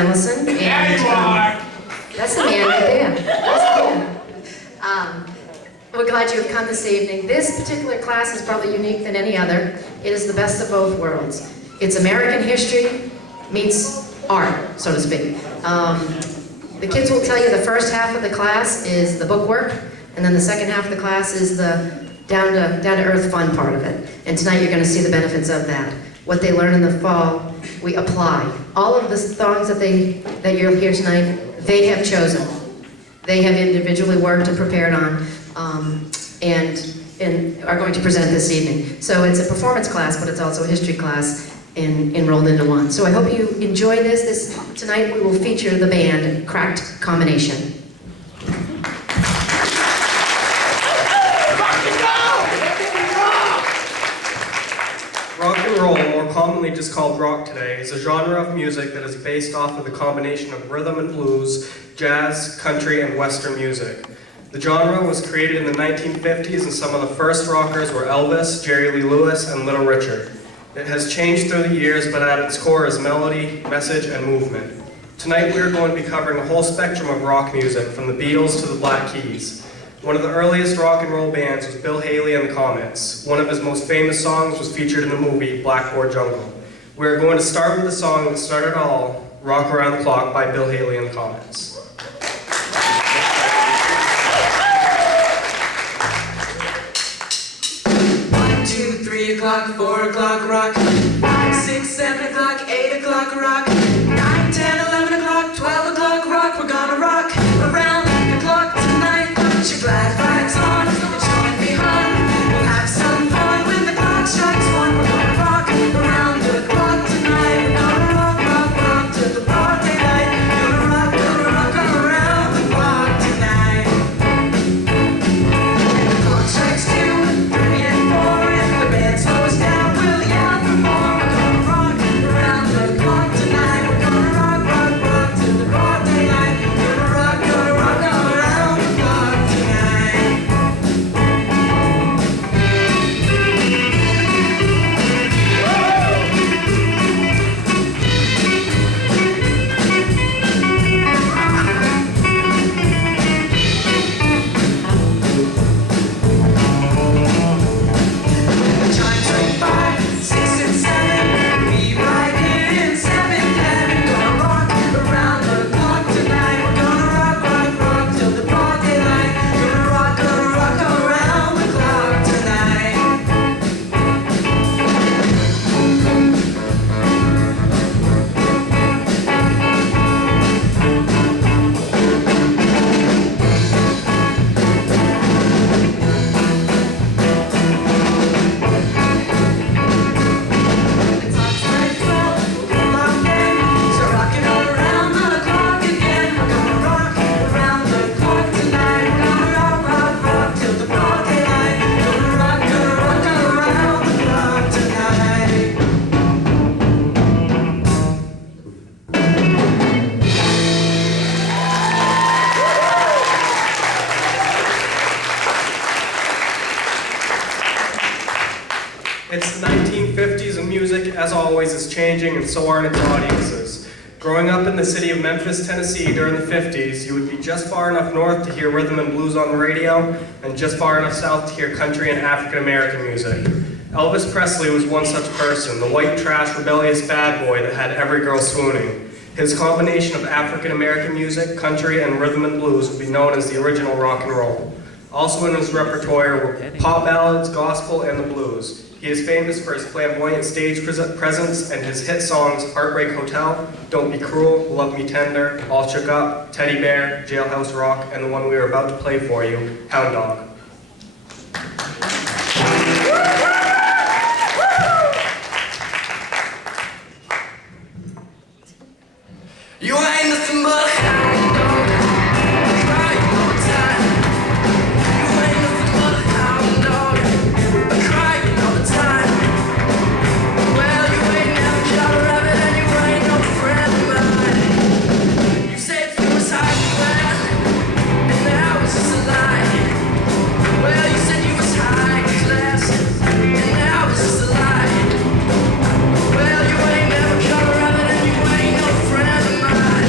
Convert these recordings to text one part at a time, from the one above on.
Fenelson. And that's the man right there. That's the man. We're glad you have come this evening. This particular class is probably unique than any other. It is the best of both worlds. It's American history meets art, so to speak. The kids will tell you the first half of the class is the bookwork, and then the second half of the class is the down-to-earth fun part of it. And tonight you're going to see the benefits of that. What they learn in the fall, we apply. All of the songs that you'll hear tonight, they have chosen. They have individually worked and prepared on, and are going to present this evening. So it's a performance class, but it's also a history class enrolled into one. So I hope you enjoy this. Tonight we will feature the band Cracked Combination. Rock and roll, more commonly just called rock today, is a genre of music that is based off of the combination of rhythm and blues, jazz, country, and western music. The genre was created in the 1950s, and some of the first rockers were Elvis, Jerry Lee Lewis, and Little Richard. It has changed through the years, but at its core is melody, message, and movement. Tonight we are going to be covering a whole spectrum of rock music, from the Beatles to the Black Keys. One of the earliest rock and roll bands was Bill Haley and the Comets. One of his most famous songs was featured in the movie Blackboard Jungle. We are going to start with the song that started it all, Rock Around the Clock by Bill Haley and the Comets. 3 o'clock, 4 o'clock, rock. 5, 6, 7 o'clock, 8 o'clock, rock. 9, 10, 11 o'clock, 12 o'clock, rock. We're gonna rock around the clock tonight. Put your glad rags on and join me, hon. We'll have some fun when the clock strikes 1. We're gonna rock around the clock tonight. We're gonna rock, rock, rock till the broad daylight. Gonna rock around the clock tonight. And the clock strikes 2, 3, and 4. Slows down, we'll yell for more. We're gonna rock around the clock tonight. We're gonna rock, rock, rock till the broad daylight. Gonna rock around the clock tonight. It's the 1950s and music, as always, is changing, and so are its audiences. Growing up in the city of Memphis, Tennessee during the 50s, you would be just far enough north to hear rhythm and blues on the radio, and just far enough south to hear country and African-American music. Elvis Presley was one such person, the white trash rebellious bad boy that had every girl swooning. His combination of African-American music, country, and rhythm and blues would be known as the original rock and roll. Also in his repertoire were pop ballads, gospel, and the blues. He is famous for his flamboyant stage presence and his hit songs Heartbreak Hotel, Don't Be Cruel, Love Me Tender, All Shook Up, Teddy Bear, Jailhouse Rock, and the one we are about to play for you, Hound Dog. You ain't nothing but a hound dog, crying all the time. You ain't nothing but a hound dog, crying all the time. Well, you ain't never caught a rabbit and you ain't no friend of mine. You said you was high class, and now it's just a lie. Well, you said you was high class, and now it's just a lie. Well, you ain't never caught a rabbit and you ain't no friend of mine.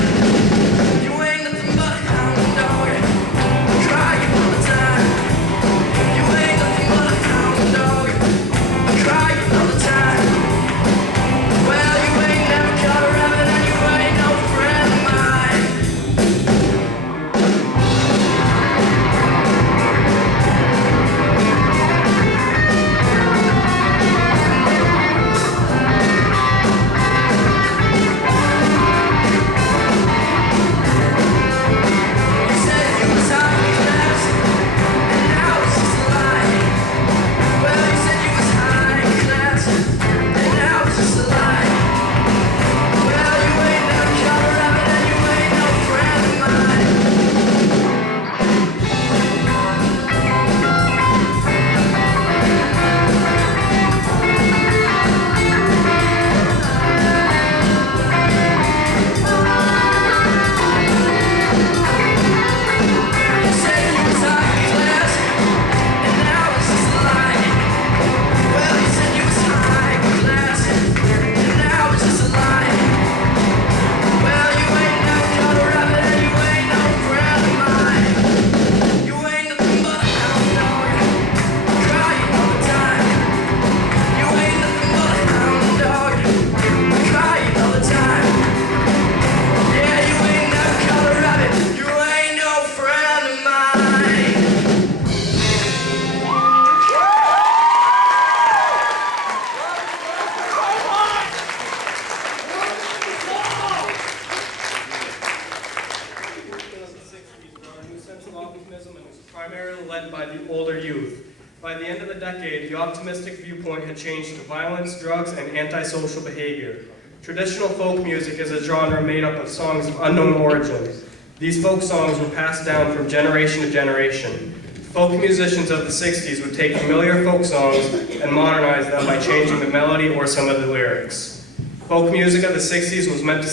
By the end of the decade, the optimistic viewpoint had changed to violence, drugs, and antisocial behavior. Traditional folk music is a genre made up of songs of unknown origin. These folk songs were passed down from generation to generation. Folk musicians of the 60s would take familiar folk songs and modernize them by changing the melody or some of the lyrics. Folk music of the 60s was meant to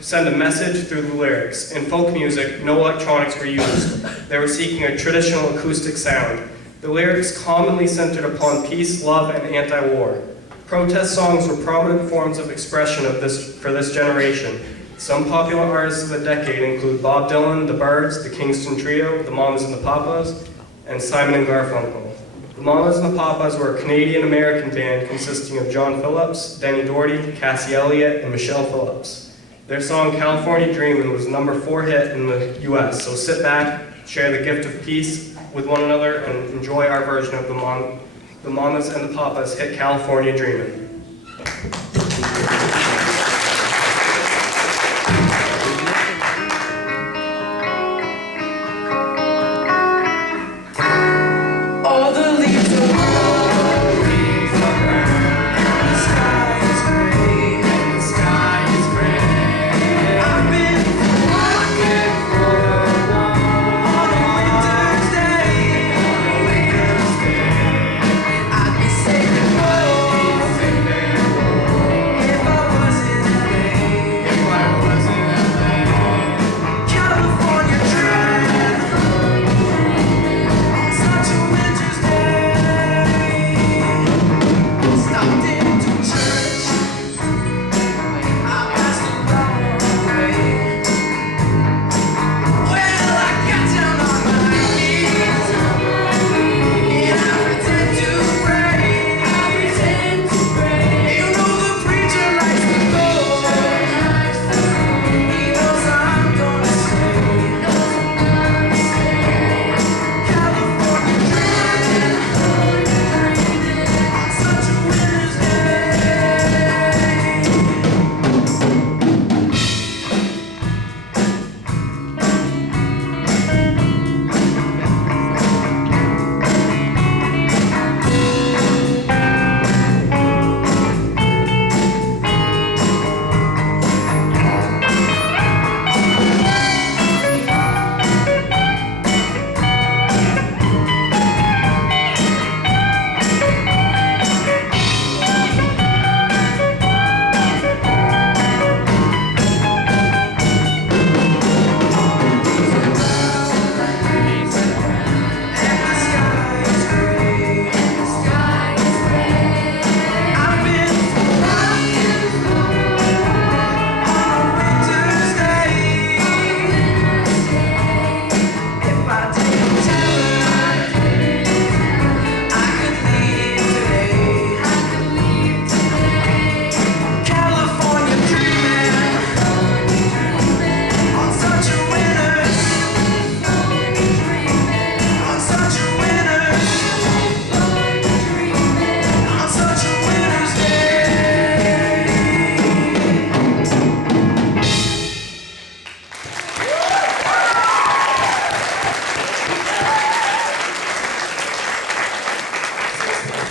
send a message through the lyrics. In folk music, no electronics were used. They were seeking a traditional acoustic sound. The lyrics commonly centered upon peace, love, and anti-war. Protest songs were prominent forms of expression for this generation. Some popular artists of the decade include Bob Dylan, the Byrds, the Kingston Trio, the Mamas and the Papas, and Simon and Garfunkel. The Mamas and the Papas were a Canadian-American band consisting of John Phillips, Denny Doherty, Cassie Elliott, and Michelle Phillips. Their song California Dreamin' was the #4 hit in the US, so sit back, share the gift of peace with one another, and enjoy our version of the Mamas and the Papas hit California Dreamin'. All the leaves are brown, and the sky is gray, and the sky is gray. I've been walking on a winter's day. I'd be saying whoa if I was in LA. California dreaming on such a winter's day. Stopped into church, I passed the wrong way. Well, I got down on my knees, and I pretend to pray. You know the preacher likes to go, he knows I'm gonna stay. California dreaming on such a winter's day. And the sky is gray. I've been walking on a winter's day. If I didn't tell her I could leave today. California dreaming on such a winter's, on such a winter's, on such a winter's day.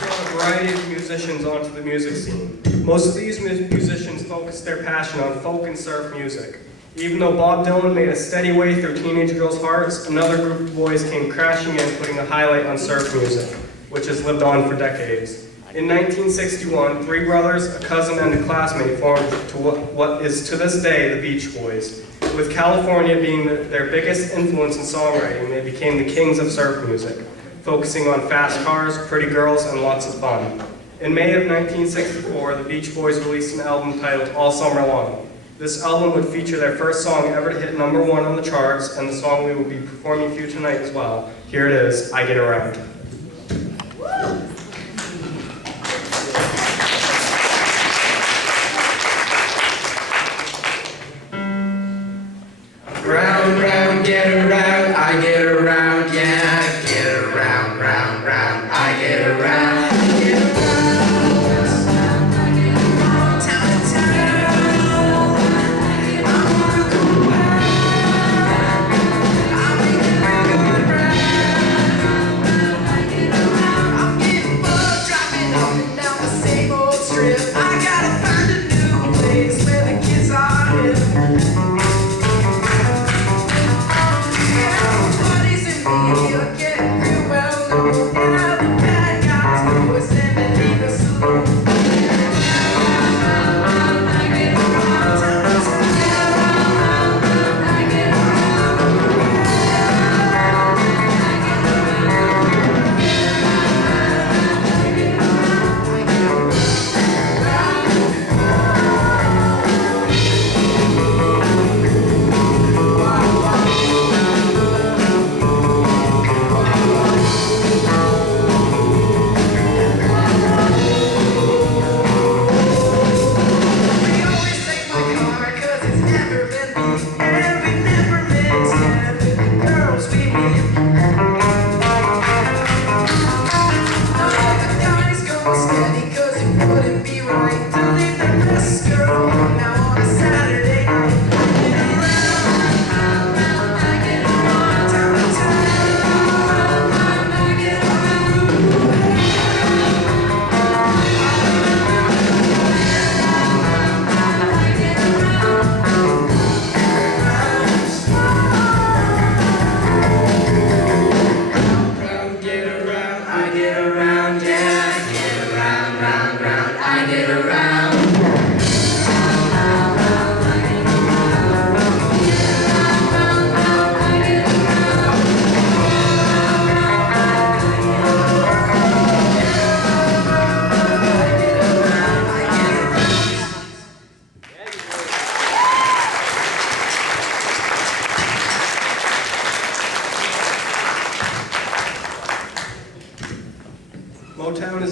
A variety of musicians onto the music scene. Most of these musicians focused their passion on folk and surf music. Even though Bob Dylan made a steady way through teenage girls' hearts, another group of boys came crashing in, putting a highlight on surf music, which has lived on for decades. In 1961, three brothers, a cousin, and a classmate formed to what is to this day the Beach Boys. With California being their biggest influence in songwriting, they became the kings of surf music, focusing on fast cars, pretty girls, and lots of fun. In May of 1964, the Beach Boys released an album titled All Summer Long. This album would feature their first song ever to hit #1 on the charts, and the song we will be performing for you tonight as well. Here it is, I Get Around. Round, round, get around, I get around, yeah. Get around, round, round, I get around. Get around, town to town. I wanna go out, I make it good round.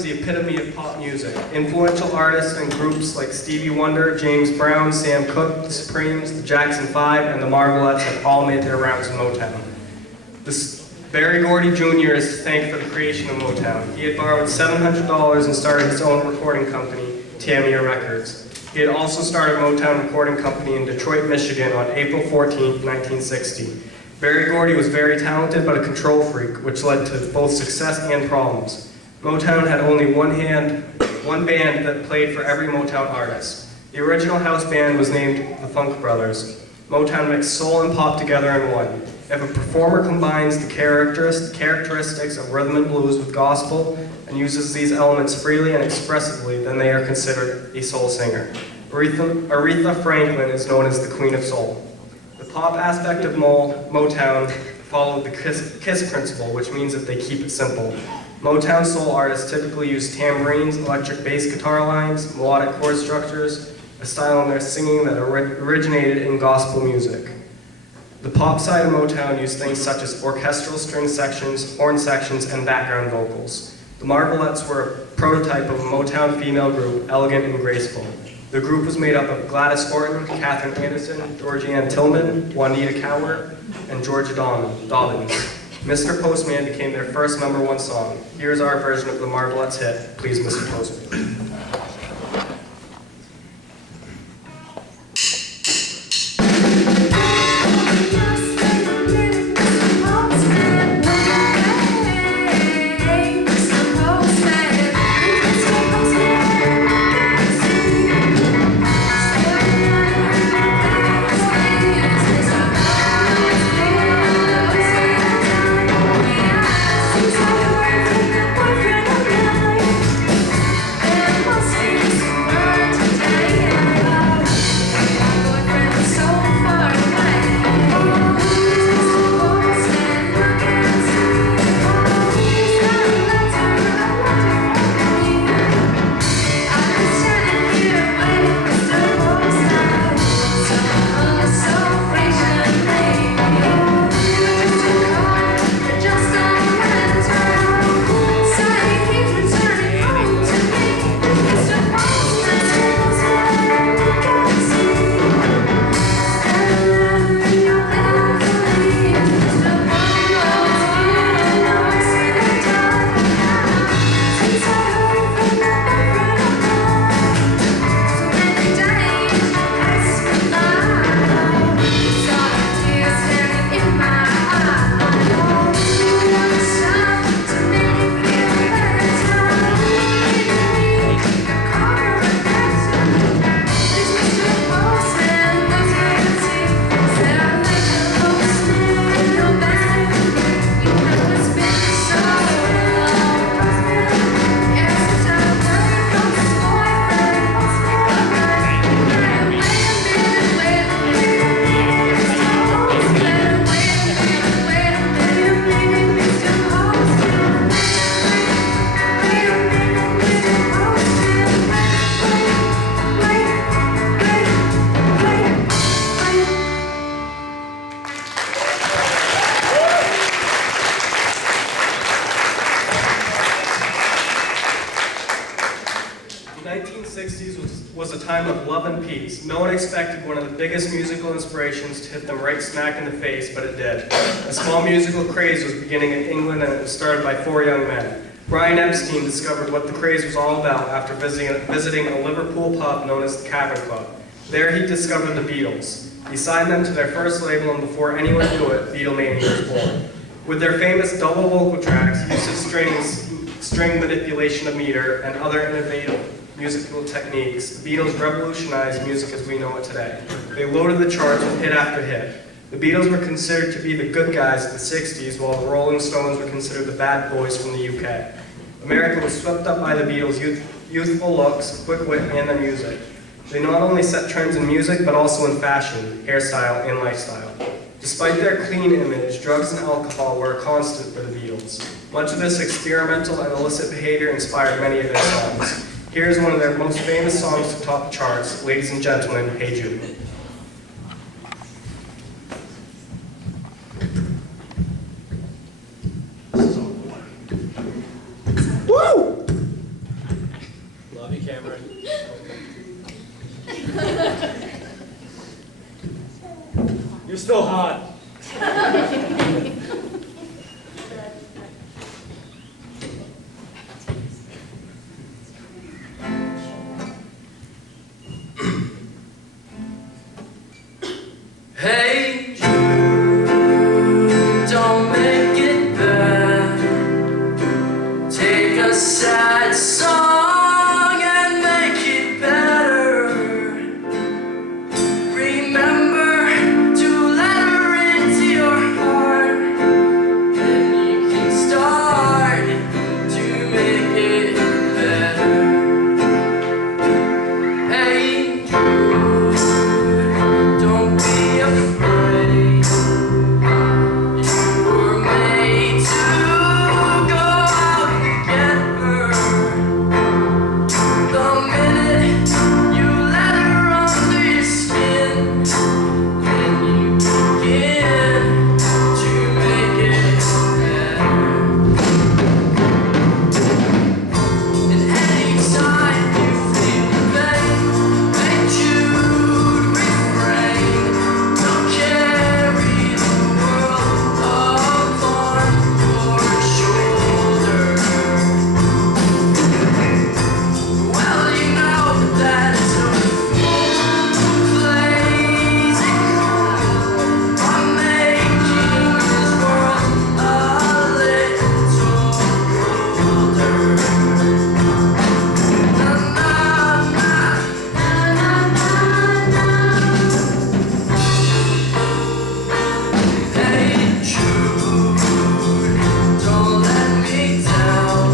the epitome of pop music. Influential artists and groups like Stevie Wonder, James Brown, Sam Cooke, the Supremes, the Jackson 5, and the Marvelettes have all made their rounds in Motown. Berry Gordy Jr. is to thank for the creation of Motown. He had borrowed $700 and started his own recording company, Tamiya Records. He had also started Motown Recording Company in Detroit, Michigan on April 14, 1960. Berry Gordy was very talented but a control freak, which led to both success and problems. Motown had only one band that played for every Motown artist. The original house band was named the Funk Brothers. Motown mixed soul and pop together in one. If a performer combines the characteristics of rhythm and blues with gospel and uses these elements freely and expressively, then they are considered a soul singer. Aretha Franklin is known as the Queen of Soul. The pop aspect of Motown followed the KISS principle, which means that they keep it simple. Motown soul artists typically use tambourines, electric bass guitar lines, melodic chord structures, a style in their singing that originated in gospel music. The pop side of Motown used things such as orchestral string sections, horn sections, and background vocals. The Marvelettes were a prototype of a Motown female group, elegant and graceful. The group was made up of Gladys Horton, Catherine Anderson, Georgianne Tillman, Juanita Cowart, and Georgia Dobbins. Mr. Postman became their first #1 song. Here's our version of the Marvelettes' hit, Please Mr. Postman. Was a time of love and peace. No one expected one of the biggest musical inspirations to hit them right smack in the face, but it did. A small musical craze was beginning in England, and it was started by 4 young men. Brian Epstein discovered what the craze was all about after visiting a Liverpool pub known as the Cavern Club. There he discovered the Beatles. He signed them to their first label, and before anyone knew it, Beatlemania was born. With their famous double vocal tracks, use of string manipulation of meter, and other innovative musical techniques, the Beatles revolutionized music as we know it today. They loaded the charts with hit after hit. The Beatles were considered to be the good guys of the 60s, while the Rolling Stones were considered the bad boys from the UK. America was swept up by the Beatles' youthful looks, quick wit, and their music. They not only set trends in music, but also in fashion, hairstyle, and lifestyle. Despite their clean image, drugs and alcohol were a constant for the Beatles. Much of this experimental and illicit behavior inspired many of their songs. Here's one of their most famous songs to top the charts, ladies and gentlemen, Hey Jude. Woo! You're still hot. Hey Jude, don't make it bad. Take a sad song and make it better. Remember to let her into your heart, then you can start to make it better. Hey Jude, don't be afraid. You were made to go out and get her. The minute you let her under your skin, then you begin to make it better. And anytime you feel the pain, make Jude refrain. Don't carry the world upon your shoulder. Well, you know that it's a fool who plays it cool by making his world a little colder. Na na na, na na na na. Hey Jude, don't let me down.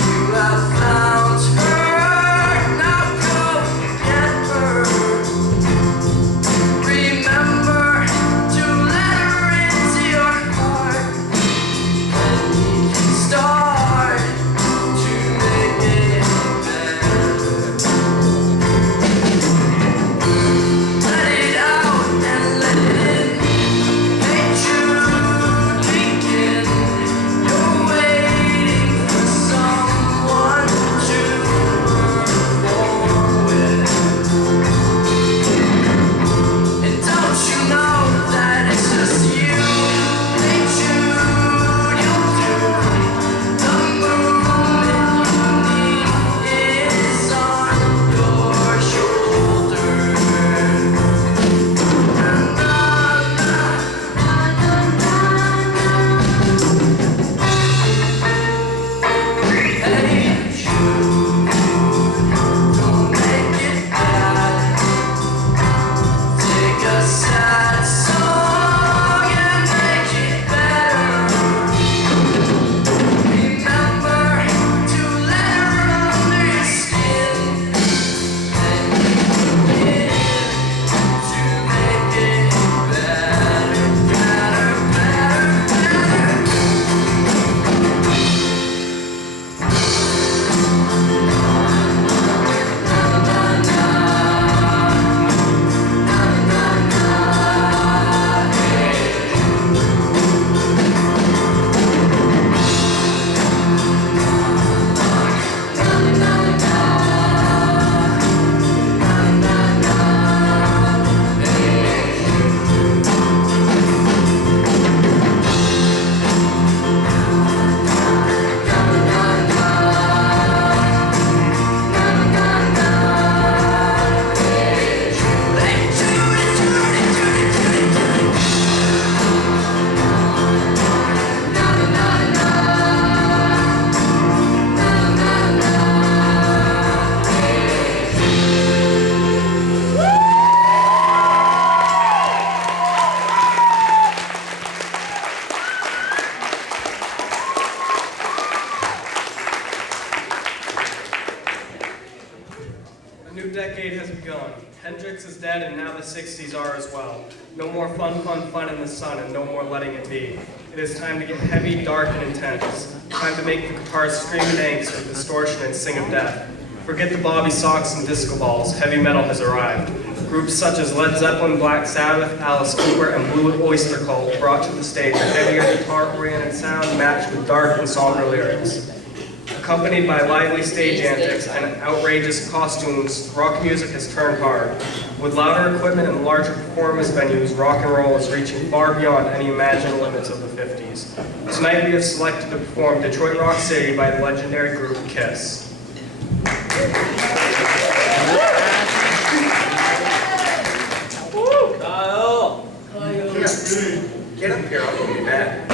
You have found her, now go get her. Remember to let her into your heart, then you can start to make it better. Let it out and let it in. Hey Jude, begin. You're waiting for someone to perform with. And don't you know that it's just you? Hey Jude, you'll do. The movement you need is on your shoulder. Na na na, na na na na. Hey Jude, don't make it bad. Take a sad song and make it better. Remember to let her under your skin, then you begin to make it better, better, better, better. A new decade has begun. Hendrix is dead and now the 60s are as well. No more fun, fun, fun in the sun and no more letting it be. It is time to get heavy, dark, and intense. Time to make the guitars scream in angst with distortion and sing of death. Forget the bobby socks and disco balls. Heavy metal has arrived. Groups such as Led Zeppelin, Black Sabbath, Alice Cooper, and Blue Oyster Cult brought to the stage a heavier guitar-oriented sound matched with dark and somber lyrics. Accompanied by lively stage antics and outrageous costumes, rock music has turned hard. With louder equipment and larger performance venues, rock and roll is reaching far beyond any imagined limits of the 50s. Tonight we have selected to perform Detroit Rock City by the legendary group KISS. Kyle! Get up here, I'm gonna be mad.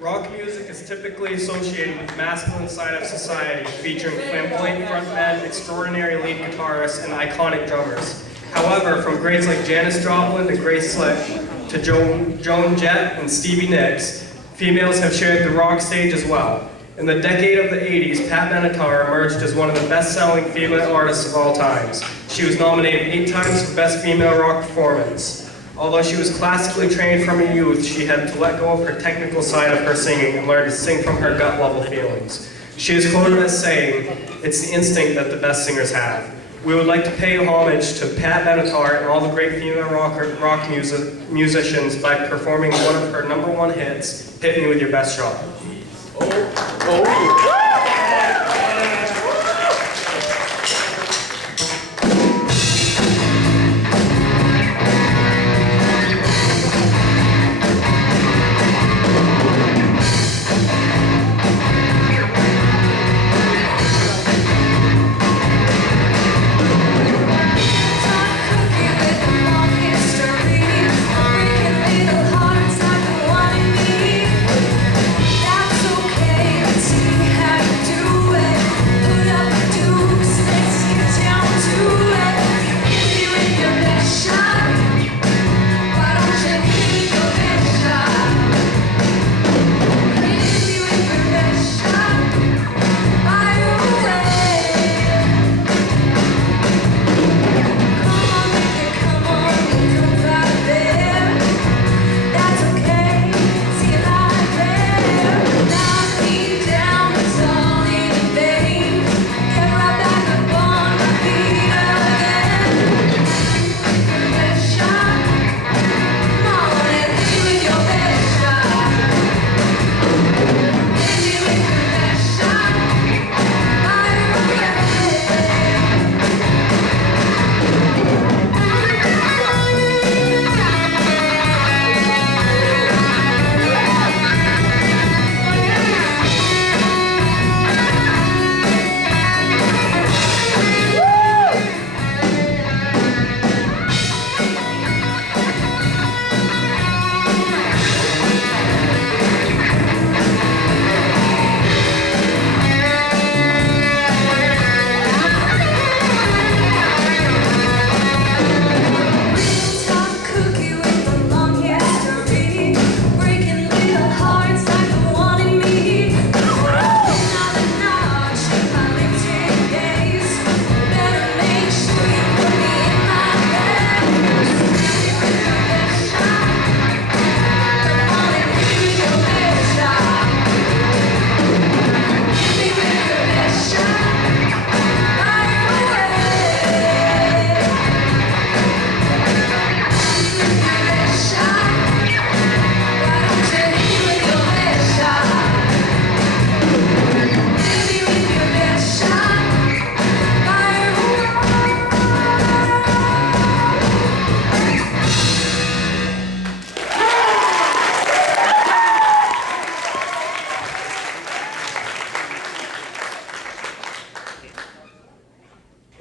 Rock music is typically associated with the masculine side of society, featuring flamboyant frontmen, extraordinary lead guitarists, and iconic drummers. However, from greats like Janis Joplin to Grace Slick to Joan Jett and Stevie Nicks, females have shared the rock stage as well. In the decade of the 80s, Pat Benatar emerged as one of the best-selling female artists of all times. She was nominated 8 times for Best Female Rock Performance. Although she was classically trained from her youth, she had to let go of her technical side of her singing and learn to sing from her gut-level feelings. She is quoted as saying, "It's the instinct that the best singers have." We would like to pay homage to Pat Benatar and all the great female rock musicians by performing one of her #1 hits, "Hit Me With Your Best Shot."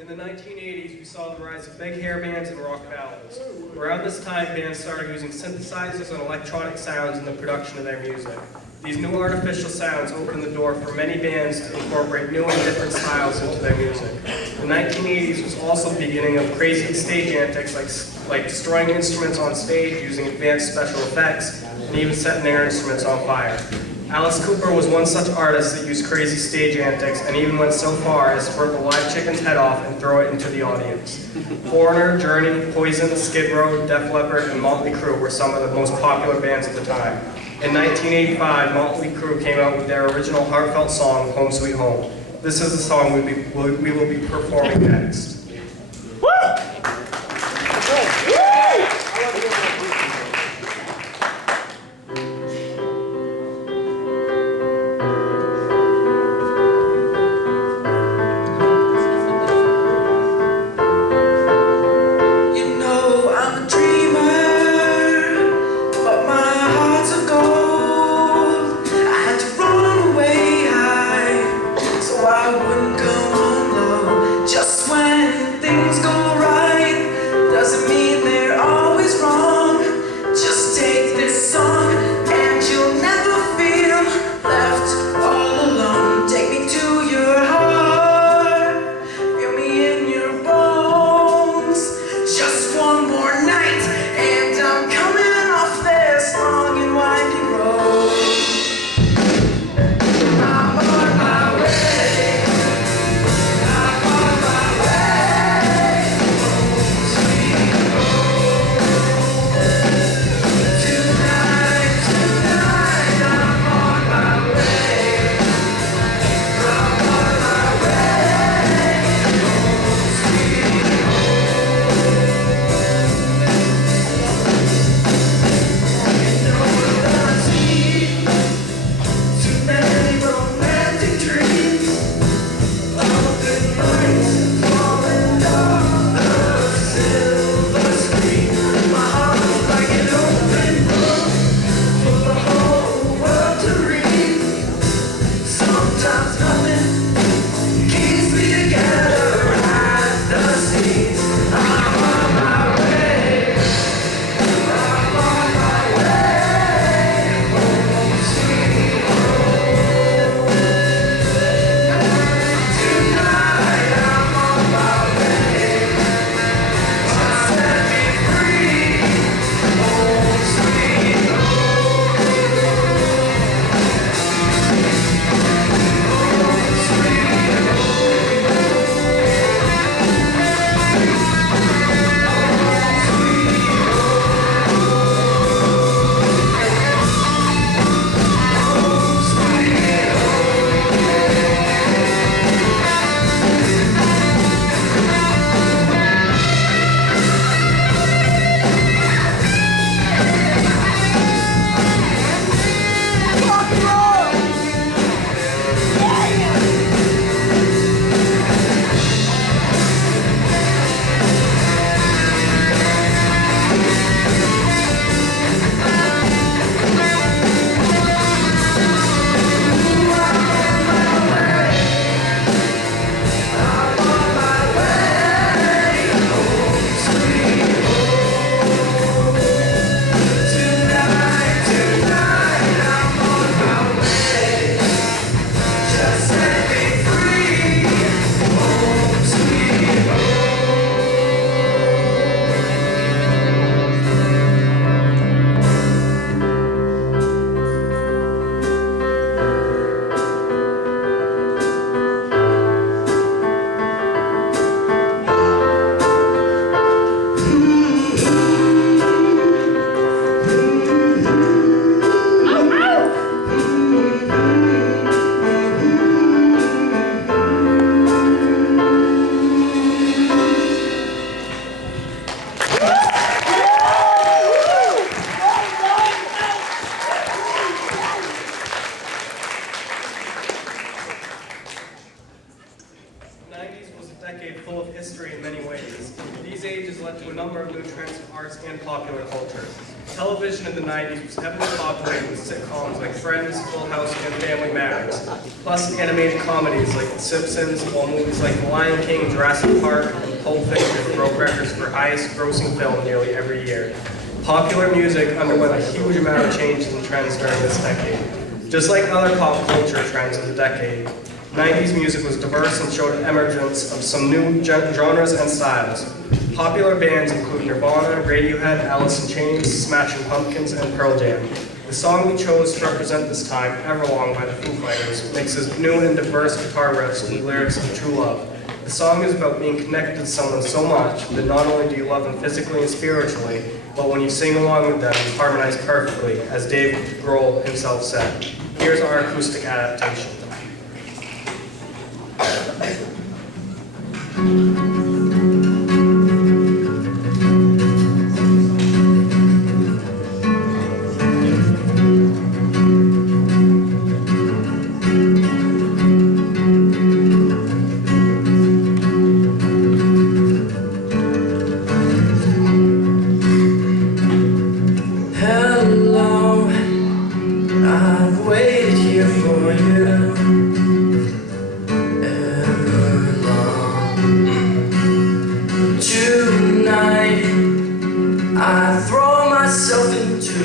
In the 1980s, we saw the rise of big hair bands and rock ballads. Around this time, bands started using synthesizers and electronic sounds in the production of their music. These new artificial sounds opened the door for many bands to incorporate new and different styles into their music. The 1980s was also the beginning of crazy stage antics like destroying instruments on stage using advanced special effects and even setting their instruments on fire. Alice Cooper was one such artist that used crazy stage antics and even went so far as to rip a live chicken's head off and throw it into the audience. Foreigner, Journey, Poison, Skid Row, Def Leppard, and Motley Crue were some of the most popular bands at the time. In 1985, Motley Crue came out with their original heartfelt song, Home Sweet Home. This is the song we will be performing next. full of history in many ways. These ages led to a number of new trends in arts and popular culture. Television in the 90s was heavily populated with sitcoms like Friends, Full House, and Family Matters, plus animated comedies like The Simpsons, while movies like The Lion King, Jurassic Park, and Pulp Fiction broke records for highest grossing film nearly every year. Popular music underwent a huge amount of changes and trends during this decade. Just like other pop culture trends of the decade, 90s music was diverse and showed an emergence of some new genres and styles. Popular bands include Nirvana, Radiohead, Alice in Chains, Smashing Pumpkins, and Pearl Jam. The song we chose to represent this time, Everlong by the Foofighters, mixes new and diverse guitar riffs with lyrics of true love. The song is about being connected to someone so much that not only do you love them physically and spiritually, but when you sing along with them, you harmonize perfectly, as Dave Grohl himself said. Here's our acoustic adaptation. Hello, I've waited here for you. Tonight, I throw myself into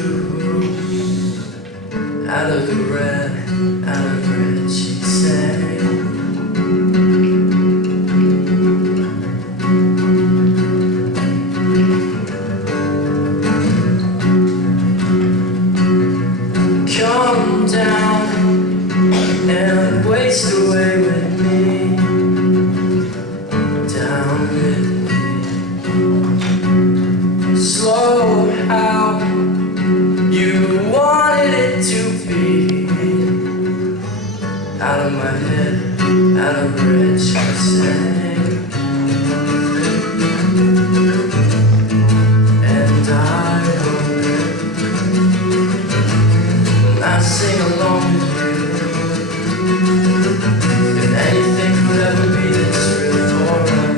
out of the red, she sang. Come down and waste away with me, down with slow how you wanted it to be. Out of my head, out of reach, I sang. And I wonder when I sing along with you, if anything could ever be this real forever.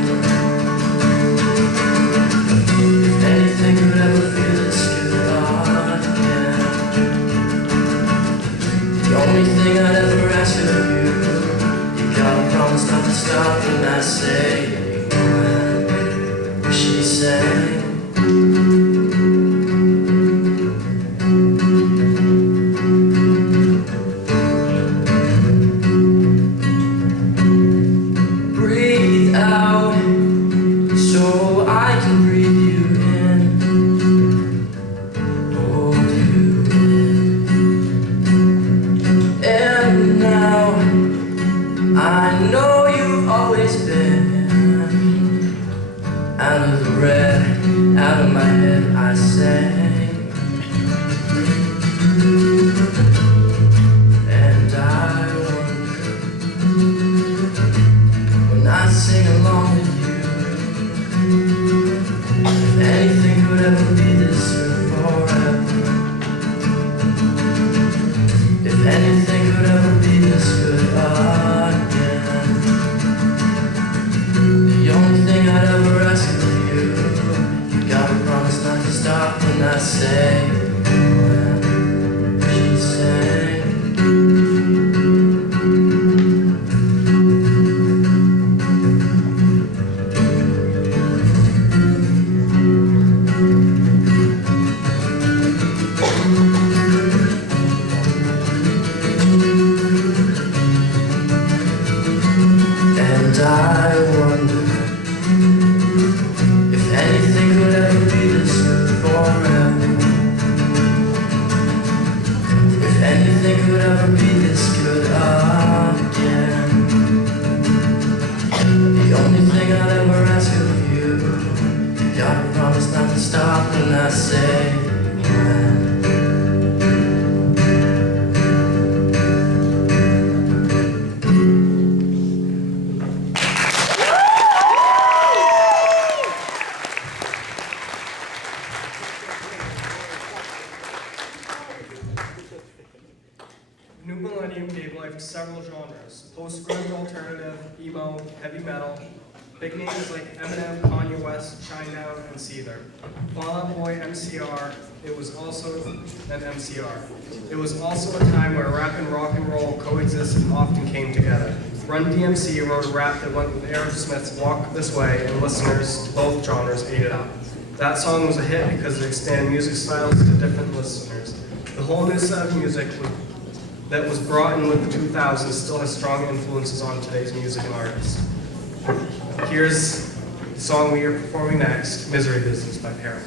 Anything could ever feel this good again. The only thing I'd ever ask of you, you gotta promise not to stop when I say when she sang. Breathe out so I can breathe you in, hold you in. And now I know you've always been out of the red, out of my head I sang. And I wonder when I sing along with you, if anything could ever be this good forever. If anything could ever be this good again. The only thing I'd ever ask of you, you gotta promise not to stop when I say when she sang. And I wonder if anything could ever be this good forever. If anything could ever be this good again. The only thing I'd ever ask of you, you gotta promise not to stop when I say when. New Millennium gave life to several genres: post-grunge alternative, emo, heavy metal, Big names like Eminem, Kanye West, Shinedown, and Seether. Fall Out Boy, MCR, it was also an MCR. It was also a time where rap and rock and roll coexisted and often came together. Run DMC wrote a rap that went with Aerosmith's Walk This Way, and listeners to both genres ate it up. That song was a hit because it expanded music styles to different listeners. The whole new set of music that was brought in with the 2000s still has strong influences on today's music and artists. Here's the song we are performing next, Misery Business by Parable.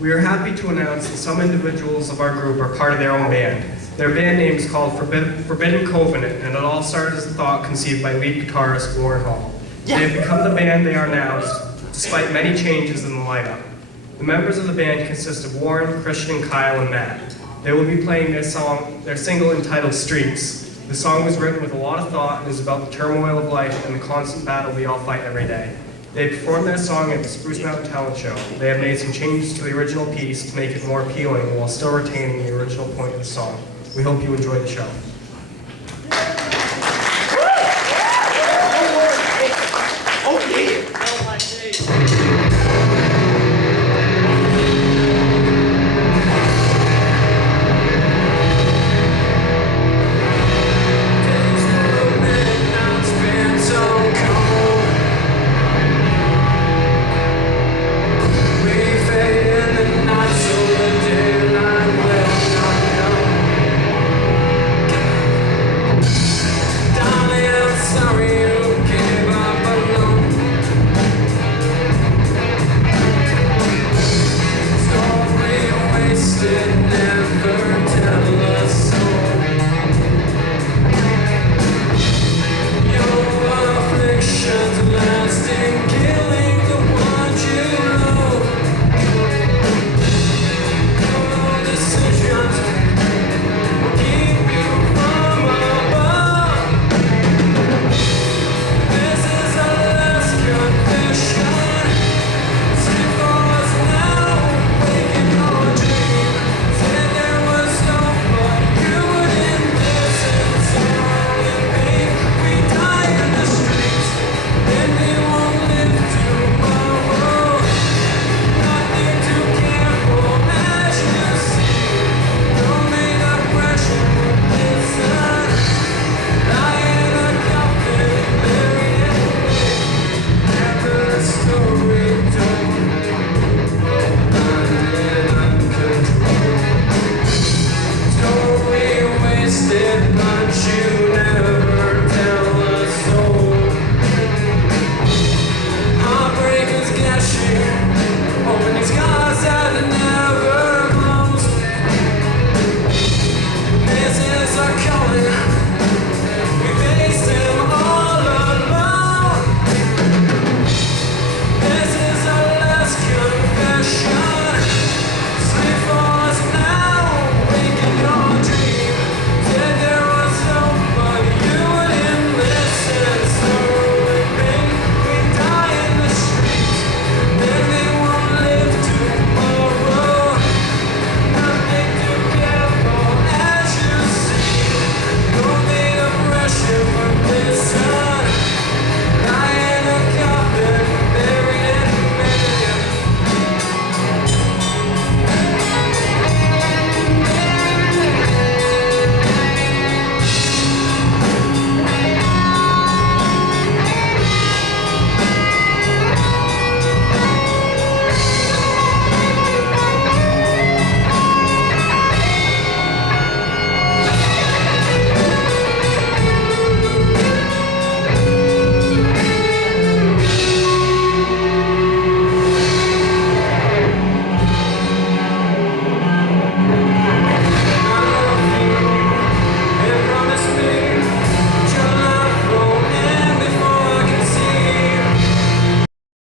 We are happy to announce that some individuals of our group are part of their own band. Their band name is called Forbidden Covenant, and it all started as a thought conceived by lead guitarist Warren Hall. They have become the band they are now, despite many changes in the lineup. The members of the band consist of Warren, Christian, Kyle, and Matt. They will be playing their single entitled Streets. The song was written with a lot of thought and is about the turmoil of life and the constant battle we all fight every day. They performed their song at the Spruce Mountain Talent Show. They have made some changes to the original piece to make it more appealing while still retaining the original point of the song. We hope you enjoy the show.